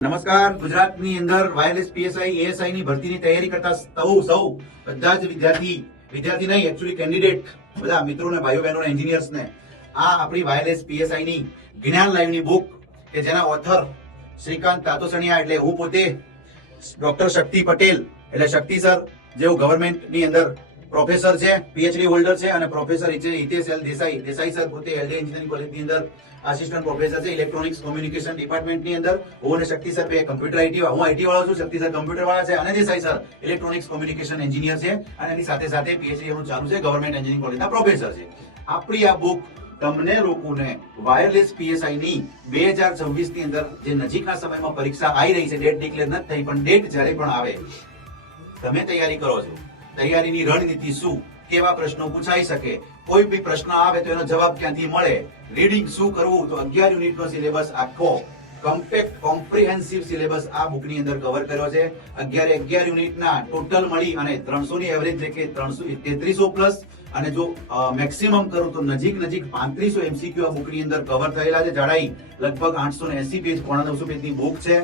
નમસ્કાર. ગુજરાતની અંદર વાયરલેસ પીએસઆઈ એએસઆઈ ની ભરતીની તૈયારી કરતા સૌ બધા જ વિદ્યાર્થી નહીં, એકચ્યુઅલી કેન્ડિડેટ બધા મિત્રોને, ભાઈઓ બહેનોને, એન્જિનિયર્સને આ આપણી વાયરલેસ પીએસઆઈ ની જ્ઞાન લાઈવની બુક કે જેના ઓથર શ્રીકાંત તાતોસણિયા એટલે હું પોતે, ડોક્ટર શક્તિ પટેલ એટલે શક્તિ સર, જેઓ ગવર્મેન્ટની અંદર પ્રોફેસર છે, પીએચડી હોલ્ડર છે, અને professor Hitesh L Desai sir પોતે એલડી એન્જિનિયરિંગ કોલેજની અંદર આસિસ્ટન્ટ પ્રોફેસર છે ઇલેક્ટ્રોનિક્સ કોમ્યુનિકેશન ડિપાર્ટમેન્ટની અંદર. હું અને શક્તિ સર બે કમ્પ્યુટર હું આઈટી વાળો છું, શક્તિ સર કમ્પ્યુટર વાળા છે, અને Desai sir electronics communication engineer છે, અને એની સાથે સાથે પીએચડી એનું ચાલુ છે, ગવર્મેન્ટ એન્જિનિયરિંગ કોલેજના પ્રોફેસર છે. આપણી આ બુક તમને લોકોને વાયરલેસ પીએસઆઈ ની 2026 ની અંદર જે નજીકના સમયમાં પરીક્ષા આવી રહી છે, ડેટ ડિક્લેર નથી થઈ, પણ ડેટ જ્યારે પણ આવે તમે તૈયારી કરો છો, તૈયારીની રણનીતિ શું, કેવા પ્રશ્નો પૂછાઈ શકે, કોઈ બી પ્રશ્ન આવે તો એનો જવાબ ક્યાંથી મળે, રીડિંગ શું કરવું, તો 11 યુનિટનો સિલેબસ આખો કમ્પેક્ટ કોમ્પ્રિહેન્સિવ સિલેબસ આ બુકની અંદર કવર કર્યો છે. 11 યુનિટના ટોટલ મળી અને 300 ની એવરેજ એટલે કે 333 પ્લસ, અને જો મેક્સિમમ કરું તો નજીક 3500 એમસીક્યુ આ બુકની અંદર કવર થયેલા છે. જાડાઈ લગભગ 880 પેજ, 950 પેજની બુક છે.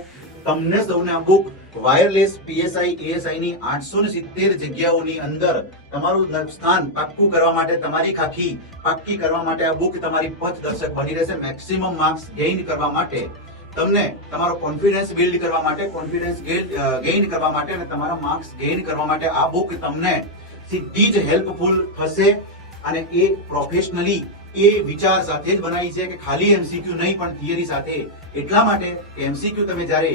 તમને સૌને આ બુક વાયરલેસ પીએસઆઈ એએસઆઈ ની 870 જગ્યાઓની અંદર તમારું સ્થાન પાક્કું કરવા માટે, તમારી ખાખી પાક્કી કરવા માટે આ બુક તમારી પથદર્શક બની રહેશે. મેક્સિમમ માર્ક્સ ગેઇન કરવા માટે, તમને તમારો કોન્ફિડન્સ બિલ્ડ કરવા માટે, કોન્ફિડન્સ ગેઇન કરવા માટે અને તમારા માર્ક્સ ગેઇન કરવા માટે આ બુક તમને સીધી જ હેલ્પફુલ થશે. અને એ પ્રોફેશનલી એ વિચાર સાથે જ બનાવી છે કે ખાલી એમસીક્યુ નહીં પણ થિયરી સાથે. એટલા માટે એમસીક્યુ તમે જ્યારે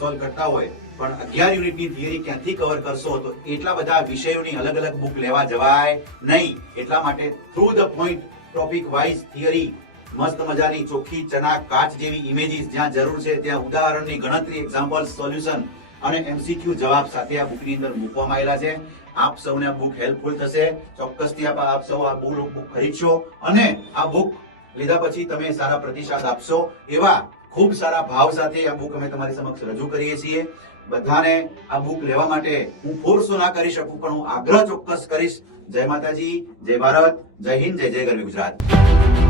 સોલ્વ કરતા હોય પણ 11 યુનિટની થિયરી ક્યાંથી કવર કરશો, તો એટલા બધા વિષયોની અલગ અલગ બુક લેવા જવાય નહીં. એટલા માટે through the point topic wise theory, મસ્ત મજાની ચોખ્ખી ચના કાચ જેવી ઇમેજીસ, જ્યાં જરૂર છે ત્યાં ઉદાહરણની ગણતરી, એક્ઝામ્પલ, સોલ્યુશન અને એમસીક્યુ જવાબ સાથે આ બુકની અંદર મૂકવામાં આવેલા છે. આપ સૌને આ બુક હેલ્પફુલ થશે. ચોક્કસથી આપ સૌ આ બુક ખરીદશો અને આ બુક લીધા પછી તમે સારા પ્રતિસાદ આપશો. એવા ખૂબ સારા ભાવ સાથે આ બુક અમે તમારી સમક્ષ રજૂ કરીએ છીએ. બધાને આ બુક લેવા માટે હું ફોર્સ ના કરી શકું, પણ હું આગ્રહ ચોક્કસ કરીશ. જય માતાજી, જય ભારત, જય હિન્દ, જય જય ગરવી ગુજરાત.